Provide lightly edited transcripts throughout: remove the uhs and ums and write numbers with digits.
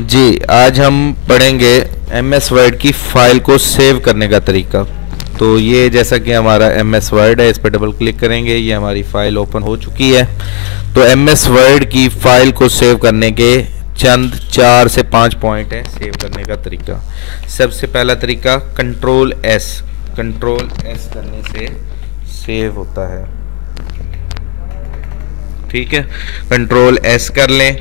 जी, आज हम पढ़ेंगे MS वर्ड की फ़ाइल को सेव करने का तरीका। तो ये जैसा कि हमारा MS वर्ड है, इस पर डबल क्लिक करेंगे, ये हमारी फ़ाइल ओपन हो चुकी है। तो MS वर्ड की फ़ाइल को सेव करने के चंद 4 से 5 पॉइंट हैं सेव करने का तरीका। सबसे पहला तरीका कंट्रोल S करने से सेव होता है। ठीक है, कंट्रोल S कर लें,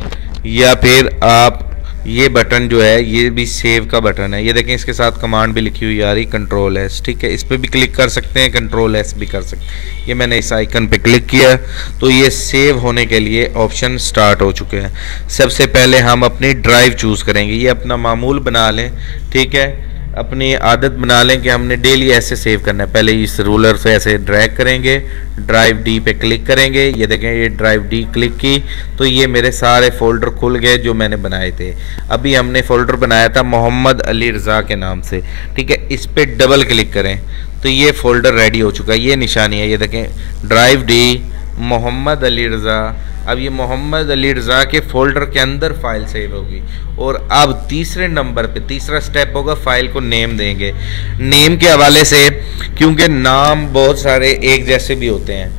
या फिर आप ये बटन जो है ये भी सेव का बटन है, ये देखें इसके साथ कमांड भी लिखी हुई आ रही कंट्रोल S। ठीक है, इस पर भी क्लिक कर सकते हैं, कंट्रोल S भी कर सकते हैं। ये मैंने इस आइकन पे क्लिक किया तो ये सेव होने के लिए ऑप्शन स्टार्ट हो चुके हैं। सबसे पहले हम अपनी ड्राइव चूज़ करेंगे, ये अपना मामूल बना लें। ठीक है, अपनी आदत बना लें कि हमने डेली ऐसे सेव करना है। पहले इस रूलर से ऐसे ड्रैग करेंगे, ड्राइव डी पे क्लिक करेंगे, ये देखें ये ड्राइव डी क्लिक की तो ये मेरे सारे फ़ोल्डर खुल गए जो मैंने बनाए थे। अभी हमने फ़ोल्डर बनाया था मोहम्मद अली रज़ा के नाम से। ठीक है, इस पर डबल क्लिक करें तो ये फ़ोल्डर रेडी हो चुका है, ये निशानी है, ये देखें ड्राइव डी मोहम्मद अली रज़ा। अब ये मोहम्मद अली रज़ा के फ़ोल्डर के अंदर फ़ाइल सेव होगी। और अब तीसरे नंबर पे तीसरा स्टेप होगा, फ़ाइल को नेम देंगे। नेम के हवाले से, क्योंकि नाम बहुत सारे एक जैसे भी होते हैं,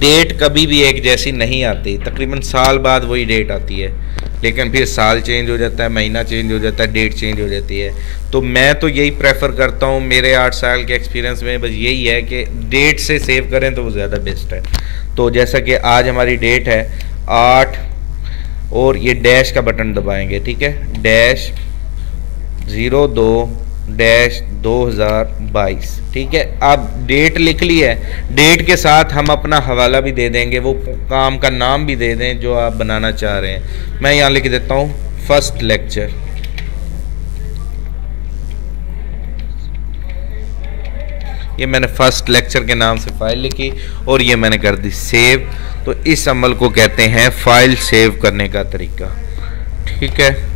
डेट कभी भी एक जैसी नहीं आती, तकरीबन साल बाद वही डेट आती है, लेकिन फिर साल चेंज हो जाता है, महीना चेंज हो जाता है, डेट चेंज हो जाती है। तो मैं तो यही प्रेफर करता हूँ, मेरे 8 साल के एक्सपीरियंस में बस यही है कि डेट से सेव करें तो वो ज़्यादा बेस्ट है। तो जैसा कि आज हमारी डेट है 8 और ये डैश का बटन दबाएंगे। ठीक है, डैश 02-2022। ठीक है, अब डेट लिख ली है, डेट के साथ हम अपना हवाला भी दे देंगे, वो काम का नाम भी दे दें जो आप बनाना चाह रहे हैं। मैं यहाँ लिख देता हूँ फर्स्ट लेक्चर। ये मैंने फर्स्ट लेक्चर के नाम से फ़ाइल लिखी और ये मैंने कर दी सेव। तो इस अमल को कहते हैं फ़ाइल सेव करने का तरीका। ठीक है।